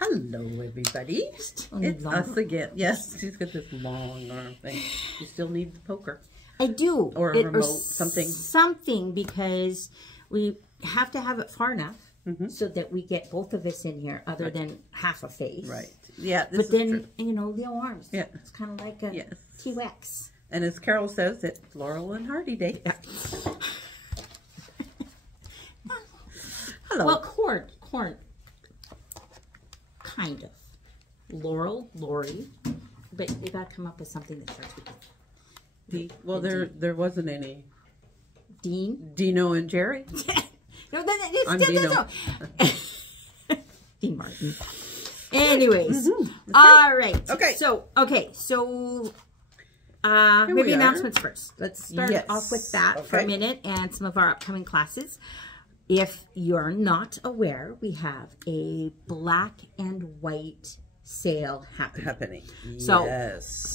Hello, everybody. It's us again. Yes, she's got this long arm thing. You still need the poker. I do. Or a remote, something. Something, because we have to have it far enough so that we get both of us in here, other than half a face. Right. Yeah. But then, you know, the arms. Yeah. It's kind of like a T-Rex. And as Carol says, it's Laurel and Hardy Day. Yeah. Hello. Well, corn. Kind of. Laurel, Lori. But you got to come up with something that starts with D. Well, there wasn't any. Dean? Dino and Jerry. No, I'm Dino. Dean Martin. Anyways. All right. Okay. So maybe announcements first. Let's start off with that for a minute and some of our upcoming classes. If you're not aware, we have a black and white sale happening. So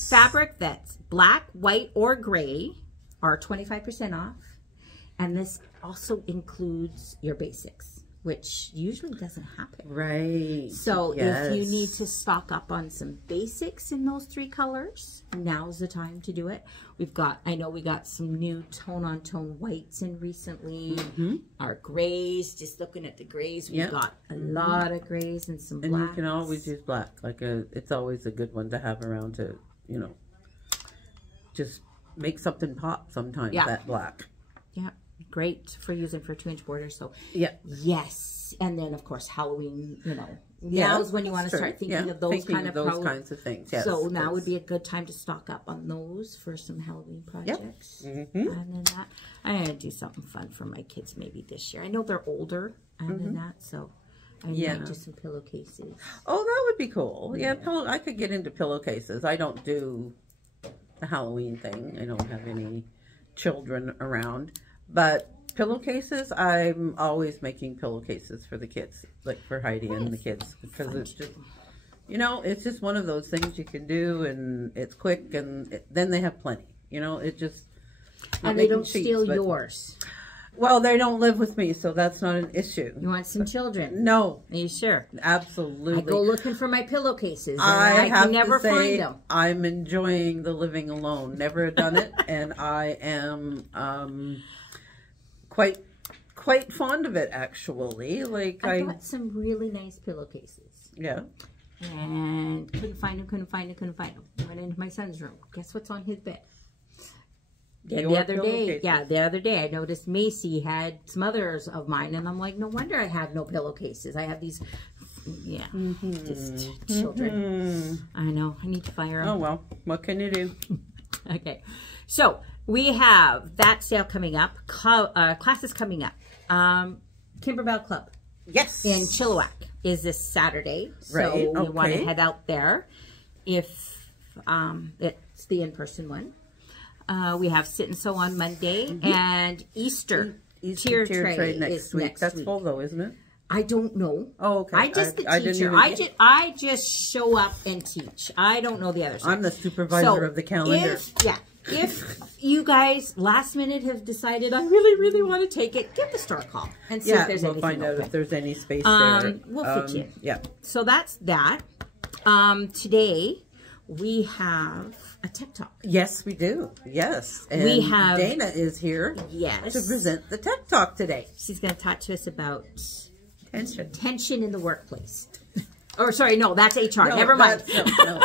fabric that's black, white, or gray are 25% off. And this also includes your basics, which usually doesn't happen. Right. So if you need to stock up on some basics in those 3 colors, now's the time to do it. I know we got some new tone-on-tone whites in recently. Our grays, just looking at the grays, we've got a lot of grays and some blacks. And you can always use black. It's always a good one to have around to, you know, just make something pop sometimes, that black. Yeah. Great for using for 2-inch borders. So yes, and then of course Halloween. You know, now is when you want to start thinking of those kinds of things. Yes, so now would be a good time to stock up on those for some Halloween projects. And then I'm gonna do something fun for my kids maybe this year. I know they're older than that, so I might do some pillowcases. Oh, that would be cool. Yeah, I could get into pillowcases. I don't do the Halloween thing. I don't have any children around. But pillowcases, I'm always making pillowcases for the kids, like for Heidi and the kids, because it's just, you know, it's just one of those things you can do, and it's quick, and then they have plenty, you know, it just. And they don't steal yours. Well, they don't live with me, so that's not an issue. You want some children? No. Are you sure? Absolutely. I go looking for my pillowcases, and I can never find them. I'm enjoying the living alone. Never done it, and I am quite fond of it, actually. Like I got some really nice pillowcases. Yeah. And couldn't find them. Went into my son's room. Guess what's on his bed? The other day I noticed Macy had some others of mine, and I'm like, no wonder I have no pillowcases. I have these, just children. I know. I need to fire them. Oh, well. What can you do? Okay. So we have that sale coming up. Classes coming up. Kimberbell Club. Yes. In Chilliwack is this Saturday. So we want to head out there if it's the in-person one. We have Sit and Sew on Monday and Easter tier tray next week. That's full though, isn't it? I don't know. Oh, okay. I just the teacher. I just show up and teach. I don't know the other side. I'm the supervisor of the calendar. If you guys last minute have decided I really want to take it, give the store a call and see if there's anything find out if there's any space there. We'll fit you. Yeah. So that's that. Today we have a Tech Talk. Yes, we do. Yes. And we have Dana is here to present the Tech Talk today. She's going to talk to us about tension in the workplace. Or sorry, no, that's HR. No, never mind. No.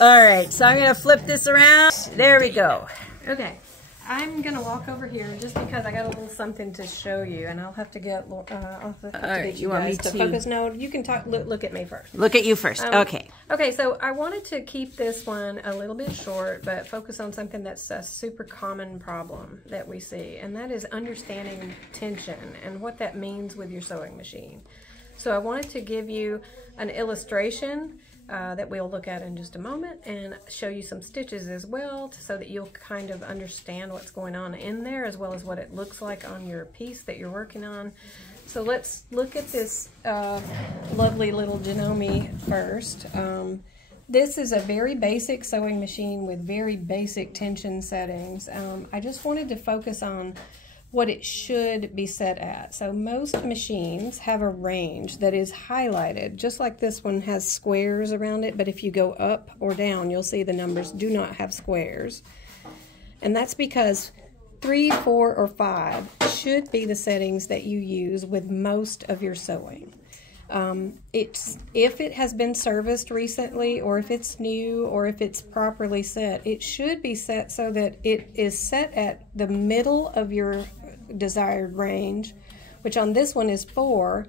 All right, so I'm going to flip this around. There we go. Okay. I'm going to walk over here just because I got a little something to show you, and I'll have to get off the right, you want me to focus. No, you can talk. Look at me first. Look at you first. Okay. Okay, so I wanted to keep this one a little bit short, but focus on something that's a super common problem that we see, and that is understanding tension and what that means with your sewing machine. So I wanted to give you an illustration that we'll look at in just a moment, and show you some stitches as well, so that you'll kind of understand what's going on in there, as well as what it looks like on your piece that you're working on. So let's look at this lovely little Janome first. This is a very basic sewing machine with very basic tension settings. I just wanted to focus on what it should be set at. So most machines have a range that is highlighted, just like this one has squares around it, but if you go up or down, you'll see the numbers do not have squares. And that's because 3, 4, or 5 should be the settings that you use with most of your sewing. If it has been serviced recently, or if it's new, or if it's properly set, it should be set so that it is set at the middle of your desired range, which on this one is 4,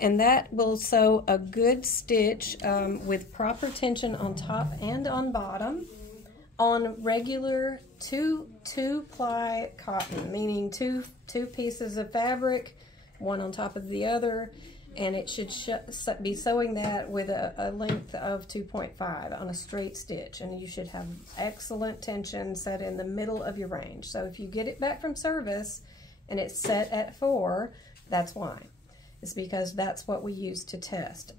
and that will sew a good stitch with proper tension on top and on bottom on regular two-ply cotton, meaning two pieces of fabric, one on top of the other, and it should be sewing that with a length of 2.5 on a straight stitch, and you should have excellent tension set in the middle of your range. So if you get it back from service and it's set at 4, that's why. It's because that's what we use to test.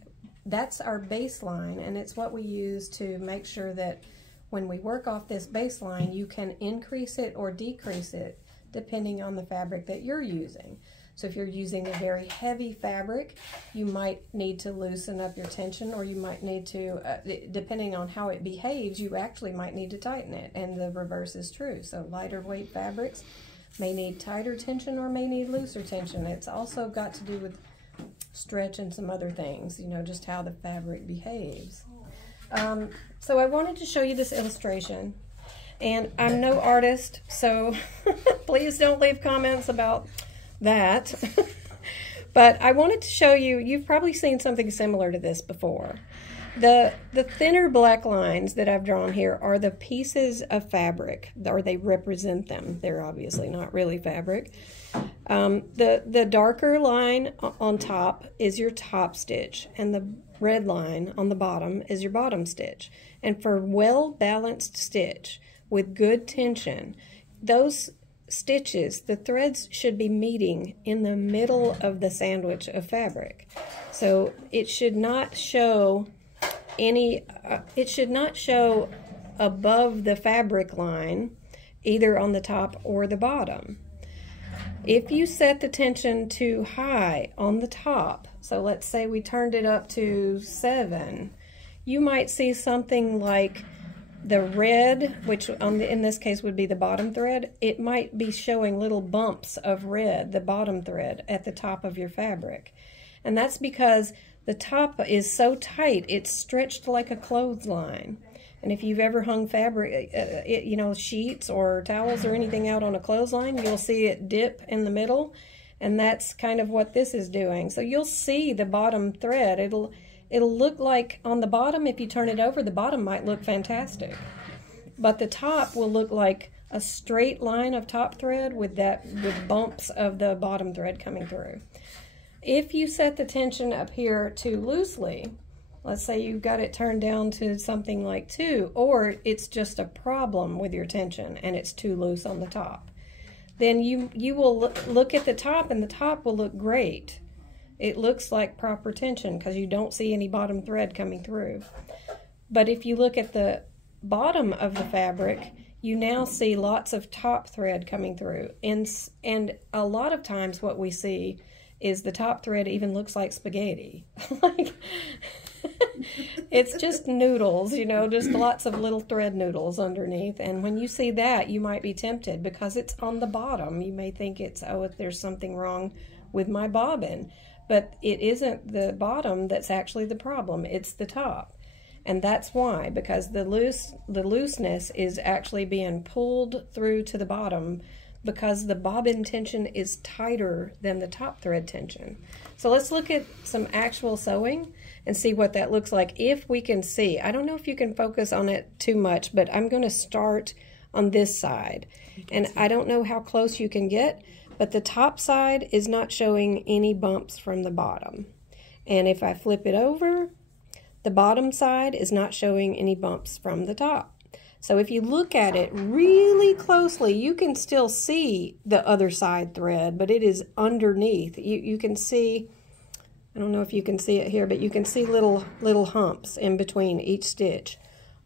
That's our baseline, and it's what we use to make sure that when we work off this baseline, you can increase it or decrease it depending on the fabric that you're using. So if you're using a very heavy fabric, you might need to loosen up your tension, or you might need to, depending on how it behaves, you actually might need to tighten it, and the reverse is true. So lighter weight fabrics may need tighter tension or may need looser tension. It's also got to do with stretch and some other things, you know, just how the fabric behaves. So I wanted to show you this illustration, and I'm no artist, so please don't leave comments about that. But I wanted to show you, you've probably seen something similar to this before. The thinner black lines that I've drawn here are the pieces of fabric, or they represent them. They're obviously not really fabric. The darker line on top is your top stitch, and the red line on the bottom is your bottom stitch. And for well-balanced stitch with good tension, those stitches, the threads should be meeting in the middle of the sandwich of fabric. So it should not show above the fabric line, either on the top or the bottom. If you set the tension too high on the top, so let's say we turned it up to 7, you might see something like the red, which in this case would be the bottom thread. It might be showing little bumps of red, the bottom thread, at the top of your fabric. And that's because the top is so tight, it's stretched like a clothesline. And if you've ever hung fabric, you know, sheets or towels or anything out on a clothesline, you'll see it dip in the middle, and that's kind of what this is doing. So you'll see the bottom thread. It'll look like on the bottom, if you turn it over, the bottom might look fantastic, but the top will look like a straight line of top thread with bumps of the bottom thread coming through. If you set the tension up here too loosely, let's say you've got it turned down to something like 2, or it's just a problem with your tension and it's too loose on the top, then you will look at the top, and the top will look great. It looks like proper tension because you don't see any bottom thread coming through. But if you look at the bottom of the fabric, you now see lots of top thread coming through. And a lot of times what we see is the top thread even looks like spaghetti. Like, it's just noodles, you know, just lots of little thread noodles underneath. And when you see that, you might be tempted because it's on the bottom. You may think it's, oh, if there's something wrong with my bobbin. But it isn't the bottom that's actually the problem, it's the top. And that's why, because the looseness is actually being pulled through to the bottom because the bobbin tension is tighter than the top thread tension. So let's look at some actual sewing and see what that looks like if we can see. I don't know if you can focus on it too much, but I'm going to start on this side. And I don't know how close you can get, but the top side is not showing any bumps from the bottom. And if I flip it over, the bottom side is not showing any bumps from the top. So if you look at it really closely, you can still see the other side thread, but it is underneath. You can see, I don't know if you can see it here, but you can see little humps in between each stitch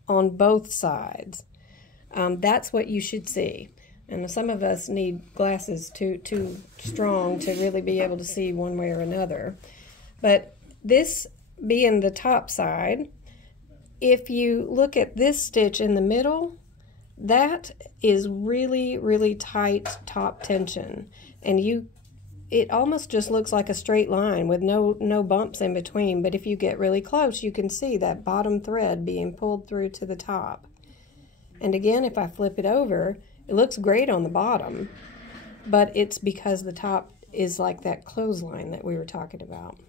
on both sides. That's what you should see. And some of us need glasses too strong to really be able to see one way or another. But this being the top side, if you look at this stitch in the middle, that is really, really tight top tension. And it almost just looks like a straight line with no bumps in between. But if you get really close, you can see that bottom thread being pulled through to the top. And again, if I flip it over, it looks great on the bottom, but it's because the top is like that clothesline that we were talking about.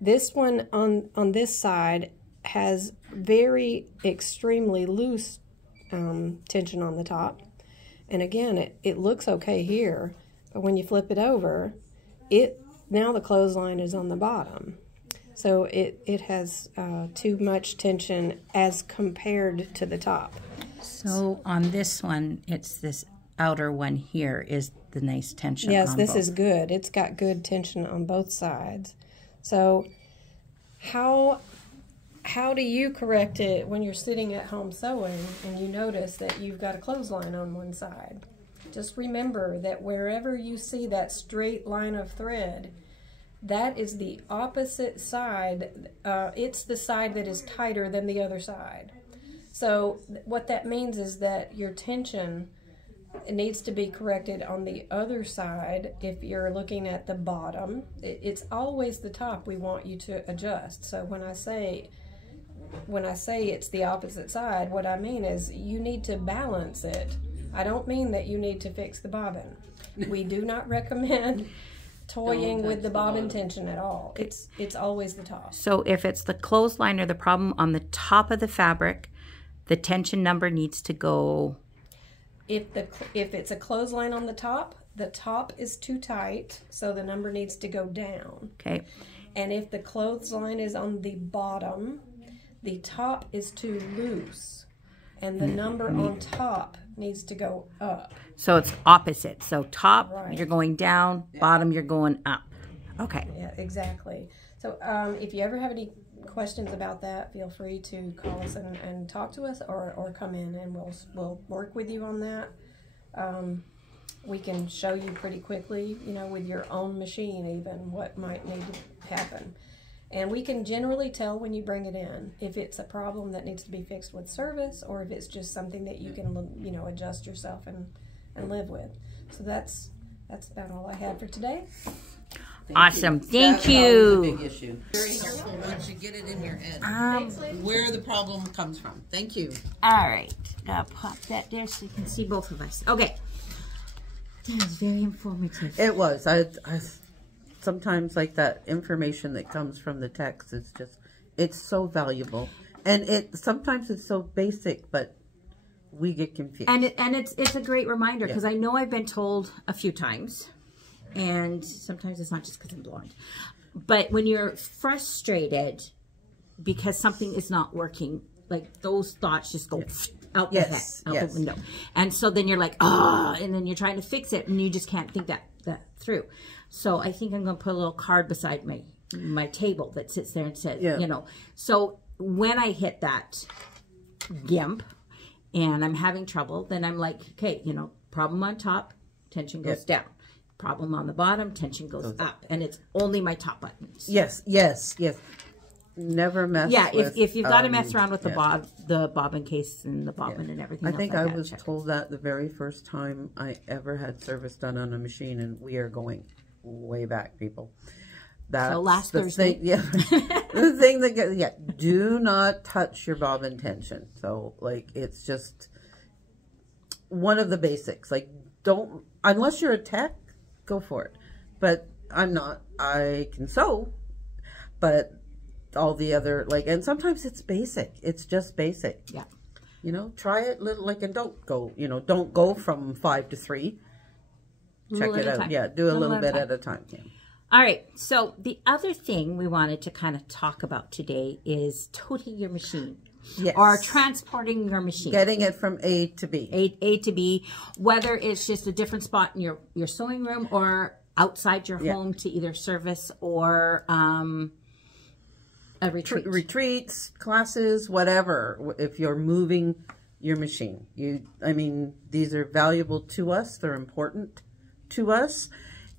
This one on this side has very extremely loose tension on the top. And again, it looks okay here, but when you flip it over, now the clothesline is on the bottom. So it has too much tension as compared to the top. So on this one, it's this outer one here is the nice tension. Yes, on this both. is good. It's got good tension on both sides. So how do you correct it when you're sitting at home sewing and you notice that you've got a clothesline on one side? Just remember that wherever you see that straight line of thread, that is the opposite side. It's the side that is tighter than the other side. So what that means is that your tension needs to be corrected on the other side. If you're looking at the bottom, it's always the top we want you to adjust. So when I say it's the opposite side, what I mean is you need to balance it. I don't mean that you need to fix the bobbin. We do not recommend toying with the bobbin tension at all. It's always the top. So if it's the clothesline or the problem on the top of the fabric, the tension number needs to go. If it's a clothesline on the top is too tight, so the number needs to go down. Okay. And if the clothesline is on the bottom, the top is too loose, and the number on top needs to go up. So it's opposite. So top, Right. You're going down, bottom, you're going up. Okay. Yeah, exactly. So if you ever have any questions about that, feel free to call us and talk to us, or come in and we'll work with you on that. We can show you pretty quickly, with your own machine even, what might need to happen. And we can generally tell when you bring it in if it's a problem that needs to be fixed with service, or if it's just something that you can adjust yourself and live with. So that's about all I had for today. Awesome. Thank you. That's a big issue. Very helpful once you get it in your head where the problem comes from. Thank you. All right. Gotta pop that there so you can see both of us. Okay. That was very informative. It was. I sometimes like that information that comes from the text. It's so valuable, and sometimes it's so basic, but we get confused. And it's a great reminder, because I know I've been told a few times. And sometimes it's not just because I'm blonde. But when you're frustrated because something is not working, like those thoughts just go out the head, out the window. And so then you're like, and then you're trying to fix it and you just can't think that through. So I think I'm going to put a little card beside my table that sits there and says, So when I hit that gimp and I'm having trouble, then I'm like, okay, problem on top, tension goes down. Problem on the bottom, tension goes up, and it's only my top buttons. Yes. Never mess. Yeah, with, if you've got to mess around with the bobbin case and the bobbin and everything. I think I was told that the very first time I ever had service done on a machine, and we are going way back, people. That's so last Thursday. The thing that do not touch your bobbin tension. So it's just one of the basics. Don't, unless you're a tech, go for it. But I'm not. I can sew, but all the other, and sometimes it's basic. It's just basic. Yeah. Try it little, and don't go from 5 to 3. Check it out. Yeah, do a little bit at a time. Yeah. All right. So the other thing we wanted to kind of talk about today is toting your machine. Yes. Or transporting your machine. Getting it from A to B. A to B, whether it's just a different spot in your sewing room or outside your home to either service or a retreat. Retreats, classes, whatever. If you're moving your machine. I mean, these are valuable to us. They're important to us.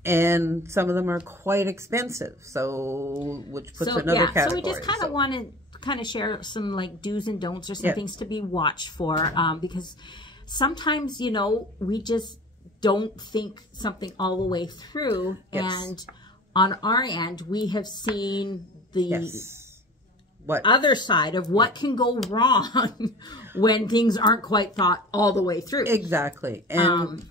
And some of them are quite expensive. So, which puts another category. So we just kind of want to share some like do's and don'ts or some things to be watched for. Because sometimes, you know, we just don't think something all the way through. And on our end, we have seen the other side of what can go wrong when things aren't quite thought all the way through. Exactly. And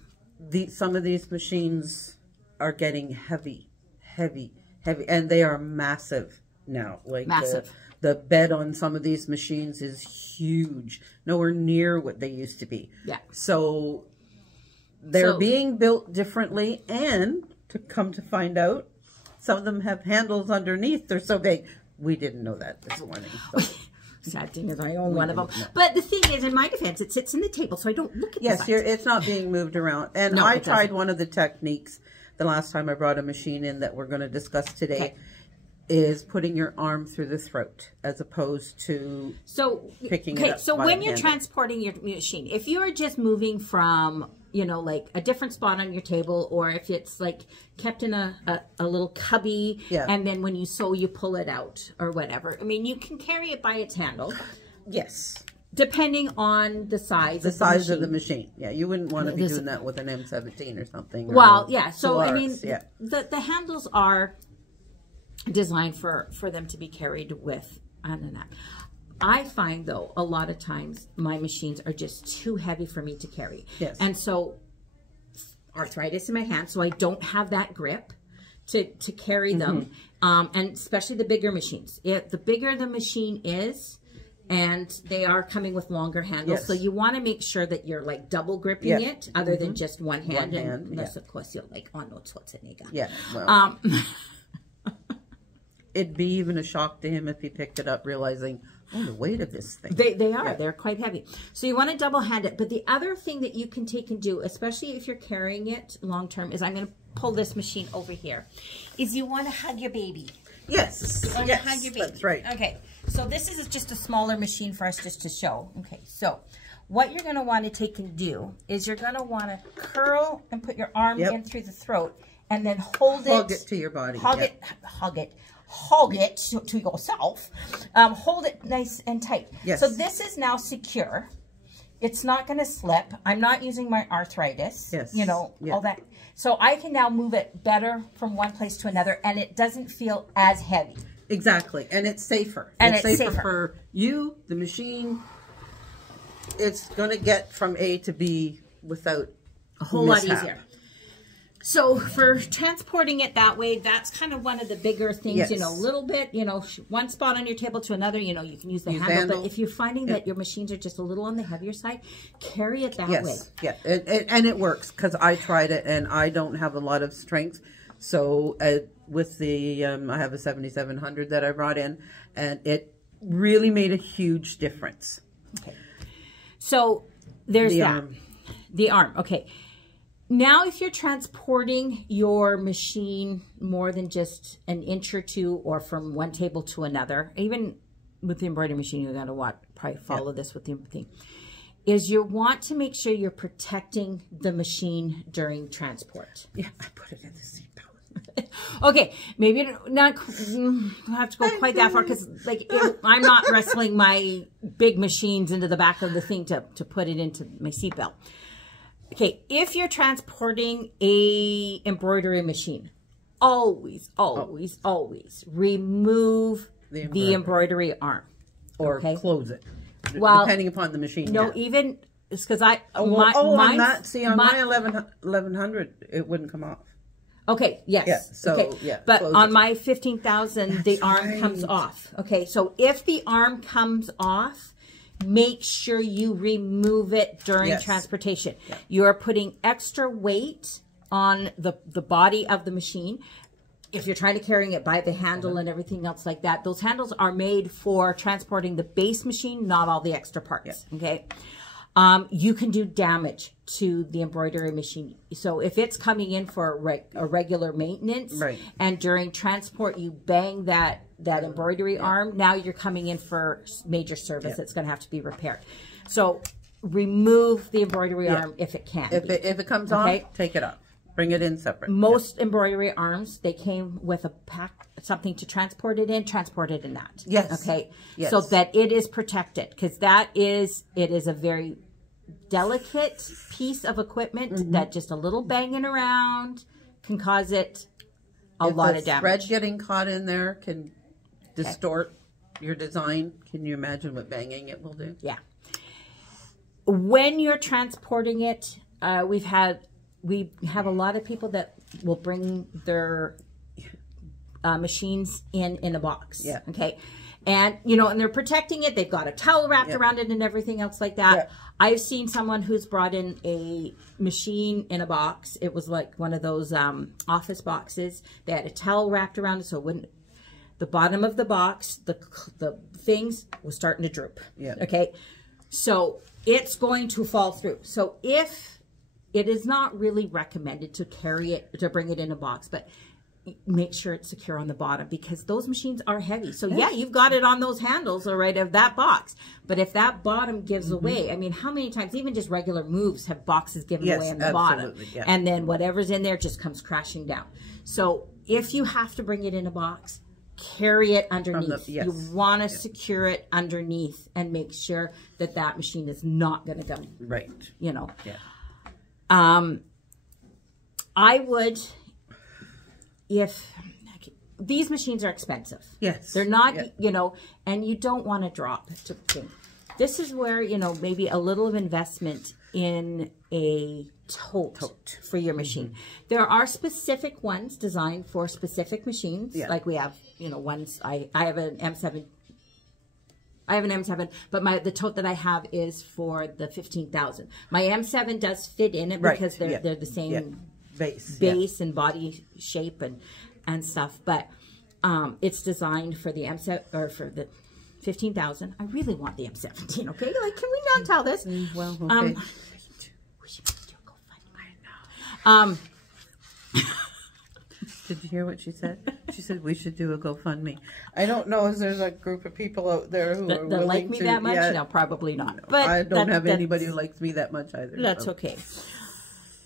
some of these machines are getting heavy, and they are massive now. Like massive. The bed on some of these machines is huge, nowhere near what they used to be. Yeah. So they're being built differently, and to find out, some of them have handles underneath. They're so big. We didn't know that this morning. So. Sad thing is I own one of them. But the thing is, in my defense, it sits in the table, so I don't look at the sides. It's not being moved around. And no, I tried one of the techniques the last time I brought a machine in that we're going to discuss today, is putting your arm through the throat as opposed to picking it up. So when you're transporting your machine, if you're just moving from, you know, like a different spot on your table, or if it's like kept in a little cubby, and then when you sew, you pull it out or whatever. I mean, you can carry it by its handle. Yes. Depending on the size of the machine. Yeah, you wouldn't want to be doing that with an M17 or something. Well, yeah. So, I mean, the handles are designed for them to be carried with on that. I find, though, a lot of times my machines are just too heavy for me to carry. Yes. And so arthritis in my hand, so I don't have that grip to carry them. And especially the bigger machines. The bigger the machine is, and they are coming with longer handles. So you want to make sure that you're like double gripping it other than just one hand. Unless, of course, you're like Arnold Schwarzenegger. Yeah. Well, it'd be even a shock to him if he picked it up realizing, oh, the weight of this thing. They are. They're quite heavy. So you want to double hand it. But the other thing that you can take and do, especially if you're carrying it long term, is I'm going to pull this machine over here, is you want to hug your baby. Yes. Hug your baby. That's right. Okay. So this is just a smaller machine for us just to show. Okay. So what you're going to want to take and do is you're going to want to curl and put your arm in through the throat and then hold it. Hug it to your body. Hug it to yourself. Hold it nice and tight. Yes. So this is now secure. It's not going to slip. I'm not using my arthritis. Yes. You know, all that. So I can now move it better from one place to another, and it doesn't feel as heavy. Exactly. And it's safer. And it's safer for you, the machine. It's going to get from A to B without a whole lot easier. So for transporting it that way, that's kind of one of the bigger things, you know, a little bit, you know, one spot on your table to another, you know, you can use the handle. But if you're finding that your machines are just a little on the heavier side, carry it that way. Yeah, and it works because I tried it and I don't have a lot of strength. So with the, I have a 7700 that I brought in, and it really made a huge difference. Okay. So there's the arm. Okay. Now, if you're transporting your machine more than just an inch or two or from one table to another, even with the embroidery machine, you're going to probably follow this with the thing, is you want to make sure you're protecting the machine during transport. Yeah, I put it in the seatbelt. Okay, maybe not have to go quite that far because like I'm not wrestling my big machines into the back of the thing to put it into my seatbelt. Okay, if you're transporting a embroidery machine, always remove the embroidery arm. Or close it, depending upon the machine. No, even, it's because on my 1100, it wouldn't come off. Okay, yes. Yeah, so, okay. But on my 15,000, the arm comes off. Okay, so if the arm comes off, make sure you remove it during transportation. Yeah. You're putting extra weight on the body of the machine. If you're trying to carry it by the handle and everything else like that, those handles are made for transporting the base machine, not all the extra parts. Yeah. Okay. You can do damage to the embroidery machine. So if it's coming in for a regular maintenance and during transport you bang that embroidery arm, now you're coming in for major service. It's going to have to be repaired. So remove the embroidery arm if it can. If it comes off, take it off. Bring it in separate. Most embroidery arms, they came with a pack, something to transport it in that. Yes. Okay. Yes. So that it is protected, because it is a very delicate piece of equipment that just a little banging around can cause it a lot of damage. Thread getting caught in there can distort your design. Can you imagine what banging it will do? Yeah. When you're transporting it, we have a lot of people that will bring their machines in a box. Yeah. Okay. And, and they're protecting it. They've got a towel wrapped around it and everything else like that. Yeah. I've seen someone who's brought in a machine in a box. It was like one of those office boxes. They had a towel wrapped around it, so it wouldn't, the bottom of the box, the things was starting to droop. Yeah. Okay. So it's going to fall through. So if it is not really recommended to carry it, to bring it in a box, but make sure it's secure on the bottom, because those machines are heavy. So yeah, you've got it on those handles, all right, of that box. But if that bottom gives away, I mean, how many times, even just regular moves have boxes given away in the bottom. Yeah. And then whatever's in there just comes crashing down. So if you have to bring it in a box, carry it underneath. You want to secure it underneath and make sure that that machine is not going to go. Right. Yeah. I would, if these machines are expensive. Yes. They're not, and you don't want to drop. This is where, maybe a little of investment in a tote for your machine. There are specific ones designed for specific machines. Yeah. Like we have, ones, I have an M7. I have an M7, but the tote that I have is for the 15,000. My M7 does fit in it because they're the same base and body shape and stuff. But it's designed for the M7 or for the 15,000. I really want the M17. Okay, like, can we not tell this? Well, okay. We should do a GoFundMe. I know. Did you hear what she said? She said we should do a GoFundMe. I don't know if there's a group of people out there who are willing like me to, that much. No, probably not. No, but I don't have anybody who likes me that much either. That's okay.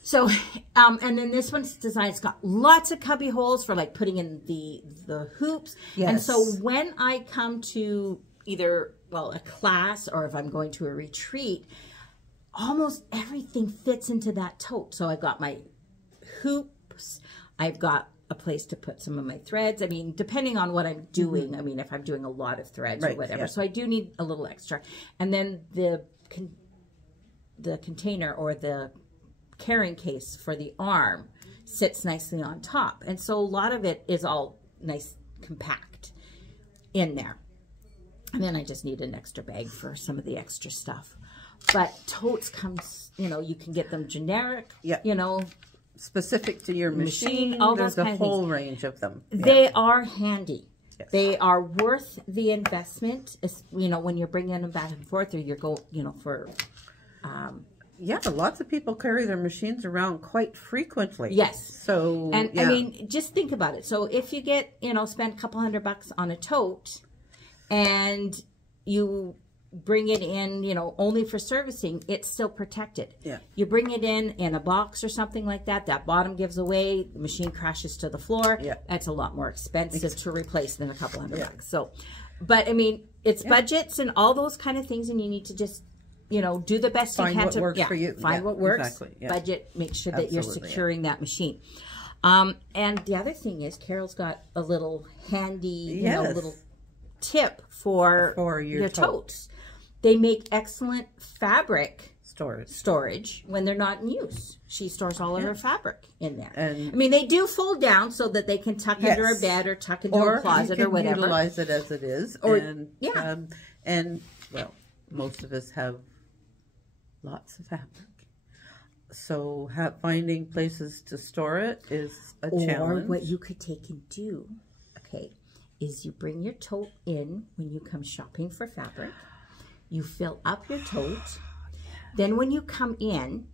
So, and then this one's designed. It's got lots of cubby holes for like putting in the hoops. Yes. And so when I come to either a class or if I'm going to a retreat, almost everything fits into that tote. So I've got my hoops. I've got a place to put some of my threads. I mean, depending on what I'm doing. I mean, if I'm doing a lot of threads or whatever. Yeah. So I do need a little extra. And then the container or the carrying case for the arm sits nicely on top. And so a lot of it is all nice, compact in there. And then I just need an extra bag for some of the extra stuff. But totes comes, you can get them generic, specific to your machine. All There's those a whole range of them. They are handy. Yes. They are worth the investment. When you're bringing them back and forth, or you're for. Lots of people carry their machines around quite frequently. Yes. So I mean, just think about it. So if you get spend a couple $100 on a tote, and you bring it in, only for servicing, it's still protected. Yeah. You bring it in a box or something like that, that bottom gives away, the machine crashes to the floor. Yeah. That's a lot more expensive to replace than a couple $100. So, but I mean, it's budgets and all those kind of things, and you need to just, do the best you can to works for you. Find what works, budget, make sure that you're securing that machine. And the other thing is, Carol's got a little handy, little tip for your totes. They make excellent fabric storage when they're not in use. She stores all of her fabric in there. And I mean, they do fold down so that they can tuck under a bed or tuck into a closet or whatever. Or utilize it as it is. And most of us have lots of fabric. So finding places to store it is a challenge. Or what you could take and do, is you bring your tote in when you come shopping for fabric. You fill up your tote. Then when you come in,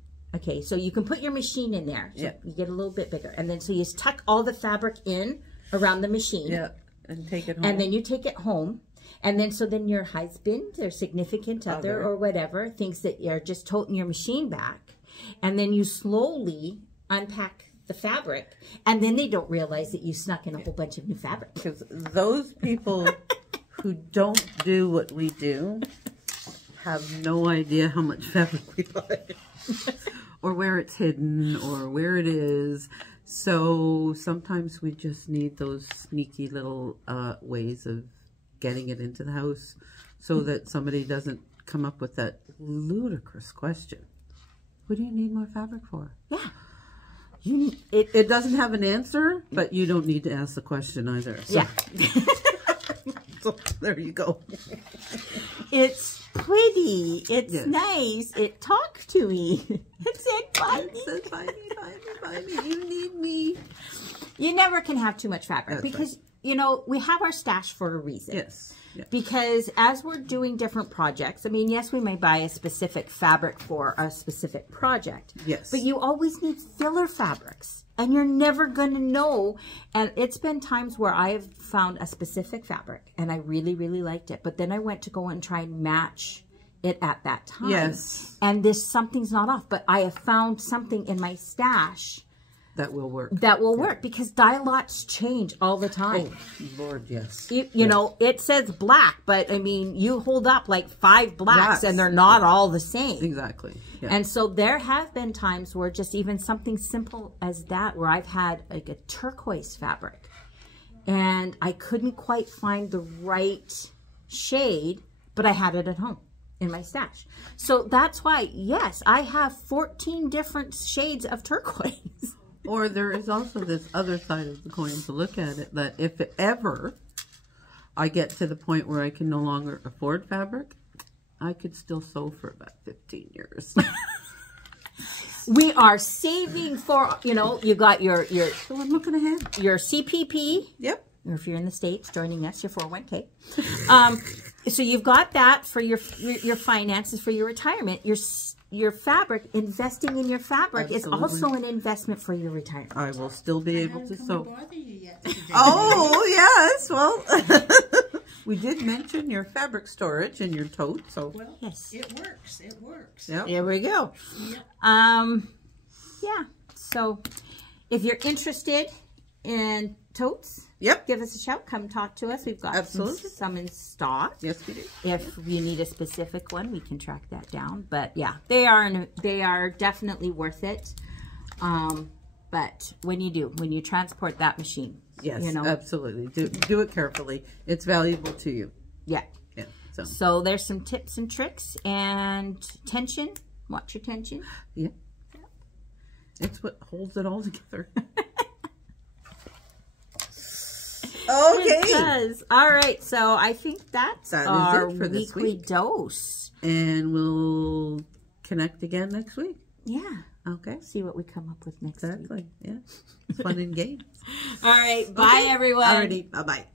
so you can put your machine in there. So you get a little bit bigger. And then so you tuck all the fabric in around the machine. Yeah, and take it home. And then you take it home. And then, so then your husband or significant other or whatever thinks that you're just toting your machine back. And then you slowly unpack the fabric. And then they don't realize that you snuck in a whole bunch of new fabric. Because those people who don't do what we do have no idea how much fabric we buy. Or where it's hidden or where it is. So sometimes we just need those sneaky little ways of getting it into the house so that somebody doesn't come up with that ludicrous question. What do you need more fabric for? Yeah. It doesn't have an answer, but you don't need to ask the question either. So. Yeah. So there you go. It's pretty. It's nice. It talks to me. It said, buy me. It says, buy me, buy me, buy me. You need me. You never can have too much fabric. That's because, you know, we have our stash for a reason. Yes. Yeah. Because as we're doing different projects, I mean, yes, we may buy a specific fabric for a specific project. Yes. But you always need filler fabrics. And you're never going to know. And it's been times where I have found a specific fabric and I really, really liked it. But then I went to go and try and match it at that time. Yes. And something's not off. But I have found something in my stash that will work. That will work because dye lots change all the time. Oh, Lord, yes. You know, it says black, but I mean, you hold up like 5 blacks and they're not all the same. Exactly. Yeah. And so there have been times where just even something simple as that, where I've had like a turquoise fabric and I couldn't quite find the right shade, but I had it at home in my stash. So that's why, yes, I have 14 different shades of turquoise. Or there is also this other side of the coin to look at it, that if ever I get to the point where I can no longer afford fabric, I could still sew for about 15 years. We are saving for, you know, you got your so I'm looking ahead. Your CPP. Yep. Or if you're in the States joining us, your 401k. So you've got that for your finances for your retirement. Your fabric, investing in your fabric is also an investment for your retirement. I will still be able to sew. Oh, yes. Well, we did mention your fabric storage in your tote. So well, yes, it works. It works. Yep. There we go. Yep. Yeah. So if you're interested in totes, give us a shout. Come talk to us. We've got some in stock. Yes, we do. If you need a specific one, we can track that down. But yeah, they are definitely worth it. But when you transport that machine, yes, you know, absolutely. Do it carefully. It's valuable to you. Yeah. Yeah. So there's some tips and tricks and tension. Watch your tension. Yeah. It's what holds it all together. Okay. It does. All right. So I think that's our it for this weekly week. dose. And we'll connect again next week. Yeah. Okay. See what we come up with next week. Exactly. Yeah. Fun and games. All right. Bye, everyone. Alrighty. Bye-bye.